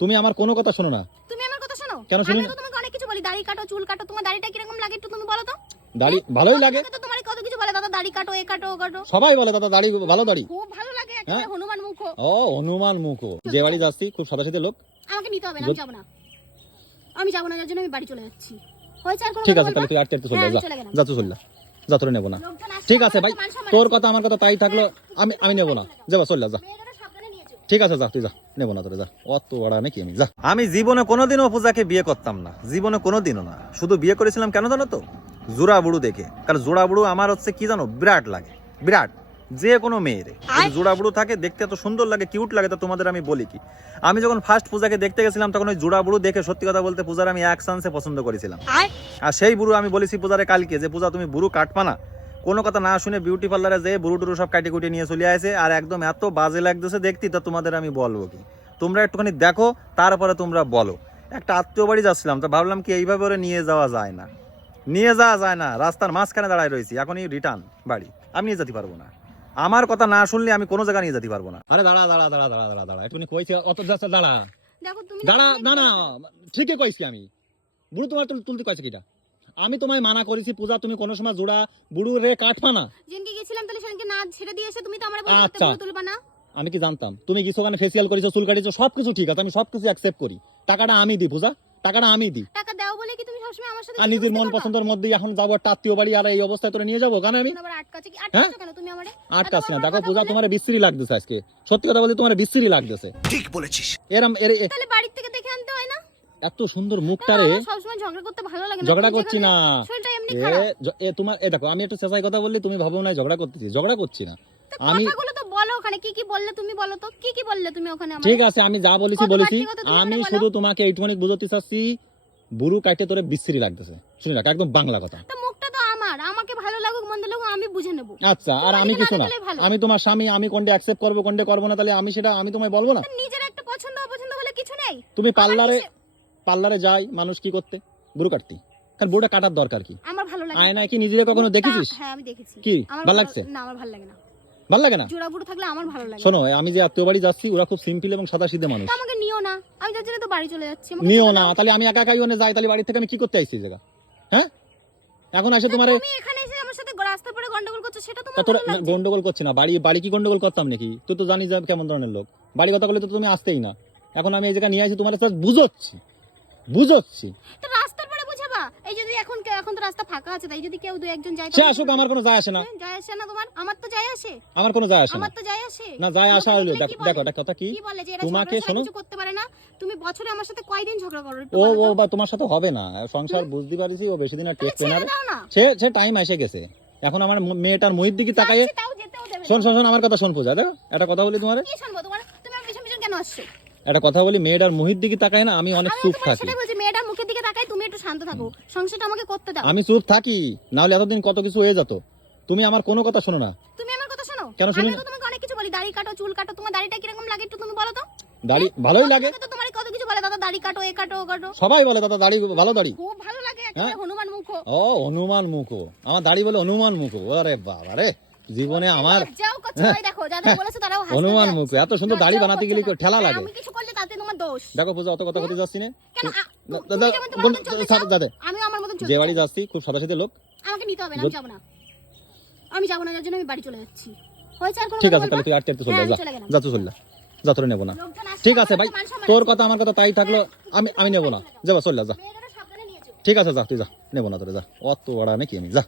তুমি আমার কোনো কথা শোনো না। তুমি আমার কথা শোনো? কেন শুনি আমি? তো তোমাকে অনেক কিছু বলি। দাড়ি কাটো চুল কাটো তোমার দাড়িটা কীরকম লাগে একটু তুমি বলো তো? দাড়ি ভালোই লাগে। তো তোমার কত কিছু বলে দাদা দাড়ি কাটো এ কাটো ও কাটো। সবাই বলে দাদা দাড়ি ভালো দাড়ি। খুব ভালো লাগে হ্যাঁ? একেবারে হনুমান মুখ। ও হনুমান মুখ। যে বাড়ি যাচ্ছি খুব সাদা সাথে লোক। আমাকে নিতে হবে না আমি যাব না। আমি যাব না যার জন্য আমি বাড়ি চলে যাচ্ছি। হয়েছে আর কোনো ঠিক আছে তাহলে তুই আটকে আটকে চলে হ্যাঁ, যা। যা তুই চলে যা। যা তোরে নেব না। ঠিক আছে ভাই তোর কথা আমার কথা তাই থাকল আমি আমি নেব না। যাবা চল যা ঠিক আছে যা তুই যা নেব না তোরে যা। অত বড় নাকি আমি যা। আমি জীবনে কোনোদিনও পূজাকে বিয়ে করতাম না জীবনে কোনোদিনও না। শুধু বিয়ে করেছিলাম কেন জানো তো? জোড়া বুড়ু দেখে। কারণ জোড়া বুড়ু আমার হচ্ছে কি জানো বিরাট লাগে বিরাট। যে কোনো মেয়েরে। জোড়া বুড়ু থাকে দেখতে এত সুন্দর লাগে কিউট লাগে তো তোমাদের আমি বলি কি? আমি যখন ফার্স্ট পূজাকে দেখতে গেছিলাম তখন ওই জোড়া বুড়ু দেখে সত্যি কথা বলতে পূজার আমি এক চান্সে পছন্দ করেছিলাম। আর সেই বুড়ু আমি বলেছি পূজারে কালকে যে পূজা তুমি বুড়ু কাটপা না। কোনো কথা না শুনে বিউটি পার্লারে যে বুড়ু টুরু সব কাটি কুটি নিয়ে চলে আসে আর একদম এত বাজে লাগতেছে দেখতি তা তোমাদের আমি বলব কি? তোমরা একটুখানি দেখো তারপরে তোমরা বলো। একটা আত্মীয় বাড়ি যাচ্ছিলাম তো ভাবলাম কি এইভাবে ওরে নিয়ে যাওয়া যায় না। নিয়ে যাওয়া যায় না রাস্তার মাঝখানে দাঁড়ায় রয়েছি এখনই রিটার্ন বাড়ি। আমি নিয়ে যেতে পারব না। আমার কথা না শুনলে আমি কোনো জায়গায় নিয়ে যেতে পারব না। আরে দাঁড়া দাঁড়া দাঁড়া দাঁড়া দাঁড়া দাঁড়া একটুখানি কইছি অত যাচ্ছে দাঁড়া। দেখো তুমি দাঁড়া না না। ঠিকই কইছি আমি। বুড়ো তোমার তুলতে কইছে কিটা? আমি তোমায় মানা করেছি পূজা তুমি কোনো সময় জোড়া বুড়ু রে কাটবা না। যেদিনকে গেছিলাম তাহলে সেদিনকে না ছেড়ে দিয়ে এসে তুমি তো আমার বলতে আচ্ছা। তুলবা না? আমি কি জানতাম? তুমি কিছু ওখানে ফেসিয়াল করেছ চুল কাটিছো সবকিছু ঠিক আছে আমি সবকিছু অ্যাকসেপ্ট করি। টাকাটা আমি দিই পূজা টাকাটা আমি দিই। টাকা দাও বলে কি তুমি সবসময় আমার সাথে আর নিজের মন পছন্দের মধ্যেই এখন যাব একটা আত্মীয় বাড়ি আর এই অবস্থায় তোরে নিয়ে যাব কেন আমি? আবার আটকাচ্ছে কি? হ্যাঁ? আটকাচ্ছ কেন তুমি আমারে? আটকাচ্ছি না। দেখো পূজা? তোমার বিশ্রী লাগতেছে আজকে। সত্যি কথা বলতে তোমার বিশ্রী লাগতেছে। ঠিক বলেছিস। এরম এর এ- তাহলে বাড়ির থেকে দেখে আনতে হয় না? এত সুন্দর মুখটারে সবসময় ঝগড়া করতে ভালো লাগে না ঝগড়া করছি না। শরীরটা এমনি খারাপ। এ তোমার এ দেখো আমি একটু চেঁচাই কথা বললি তুমি ভাবো না ঝগড়া করতেছি। ঝগড়া করছি না। আমি কথাগুলো তো বলো ওখানে কি কি বললে তুমি বলো তো? কি কি বললে তুমি ওখানে আমারে? ঠিক আছে আমি যা বলেছি বলেছি। আমি শুধু তোমাকে এইটুখানি বুঝতে চাচ্ছি বুড়ু কাটে তোরে বিশ্রী লাগতেছে। শুনি রাখ একদম বাংলা কথা। মুখটা তো আমার আমাকে ভালো লাগুক মন্দ লাগুক আমি বুঝে নেব। আচ্ছা আর আমি কিছু না। আমি তোমার স্বামী আমি কোনটা অ্যাকসেপ্ট করব কোনটা করব না তাহলে আমি সেটা আমি তোমায় বলব না? নিজের একটা পছন্দ অপছন্দ বলে কিছু নেই। তুমি পার্লারে পার্লারে যাই মানুষ কি করতে? বুড়ু কাটতি। কারণ বুড়োটা কাটার দরকার কি? আমার ভালো লাগে আয়নায় কি নিজেরে কখনো দেখেছিস? হ্যাঁ আমি দেখেছি। কি? আমার ভালো লাগছে? না আমার ভালো লাগে না। ভালো লাগে না? জোড়া বুড়ো থাকলে আমার ভালো লাগে। শোনো আমি যে আত্মীয় বাড়ি যাচ্ছি ওরা খুব সিম্পল এবং সাদা সিধে মানুষ। আমাকে নিও না। আমি যার জন্য তো বাড়ি চলে যাচ্ছি। আমাকে নিও না তাহলে আমি একা একাই ওনে যাই তাহলে বাড়ি থেকে আমি কি করতে আইছি এই জায়গা হ্যাঁ? এখন এসে তোমার তুমি এখানে এসে আমার সাথে রাস্তার পরে গন্ডগোল করছ সেটা তোমার তোর গন্ডগোল করছি না। বাড়ি বাড়ি কি গন্ডগোল করতাম নাকি? তুই তো জানিস যে কেমন ধরনের লোক। বাড়ি কথা বলে তো তুমি আসতেই না। এখন আমি এই জায়গায় নিয়ে আসি তোমার সাথে বুঝোচ্ছি। বুঝোচ্ছি তো রাস্তার পরে বুঝাবা এই যদি এখন এখন তো রাস্তা ফাঁকা আছে তাই যদি কেউ দুই একজন যায় সে আসুক আমার কোনো যায় আসে না। হ্যাঁ, যায় আসে না তোমার? আমার তো যায় আসে। আমার কোনো যায় আসে আমার তো যায় আসে। না যায় আসা দেখলে দেখো? এটা কথা কি? কি বলে যে এরা তোমাকে শোনো। কিছু করতে পারে না? তুমি বছরে আমার সাথে কয়দিন ঝগড়া করো? ও ও বা তোমার সাথে হবে না। সংসার বুঝতে পারিছি ও বেশি দিন আর টেস্ট না। সে সে টাইম এসে গেছে। এখন আমার মেয়েটার মহির দিকে তাকায় শোন শোন শোন আমার কথা শোন পূজা দেখো একটা কথা বলি তোমার। কি শুনব তোমার? তুমি আমার পিছন পিছন কেন আসছো? একটা কথা বলি মেয়েটার মহির দিকে তাকায় না আমি অনেক চুপ থাকি সেটাই বলছি মেয়েটার মুখের দিকে তাকাই তুমি একটু শান্ত থাকো সংসারটা আমাকে করতে দাও। আমি চুপ থাকি না হলে এতদিন কত কিছু হয়ে যেত। তুমি আমার কোনো কথা শোনো না। তুমি আমার কথা শোনো? কেন শুনি আমি তো তোমাকে অনেক কিছু বলি দাড়ি কাটো চুল কাটো তোমার দাড়িটা কীরকম লাগে একটু তুমি বলো তো? দাড়ি ভালোই লাগে। তো তোমার কত কিছু বলে দাদা দাড়ি কাটো এ কাটো ও কাটো। সবাই বলে দাদা দাড়ি ভালো দাড়ি। খুব ভালো লাগে হ্যাঁ? একেবারে হনুমান মুখ। ও হনুমান মুখো। আমার দাড়ি বলে হনুমান মুখো। আরে বাবা রে। জীবনে আমার যাও করছ ভাই দেখো যাদের বলেছে তারাও হনুমান। মুখো। এত সুন্দর দাড়ি বানাতে গেলে। ঠেলা লাগে। আমি কিছু করলে দোষ। দেখো পূজা অত কথা বলতে যাচ্ছি না। কেন? আ- না, তুমি দাদা, যেমন তোমার কোন- মতন চলতে ছাড়, চাও, দাদা। আমিও আমার মতন চলতে যে বাড়ি যাচ্ছি খুব সাদা সাথে লোক। আমাকে নিতে হবে না আমি যাব না। আমি যাব না যার জন্য আমি বাড়ি চলে যাচ্ছি। হয়েছে আর কোনো ঠিক আছে তাহলে তুই আটকে চলে হ্যাঁ, যা আমি। যা তুই চলে যা। তোরে নেব না। ঠিক আছে ভাই তোর কথা আমার কথা তাই থাকল আমি আমি নেব না। যাবা চলে যা। ঠিক আছে যা তুই যা। নেব না তোরে যা। অত বড় নাকি আমি? যা।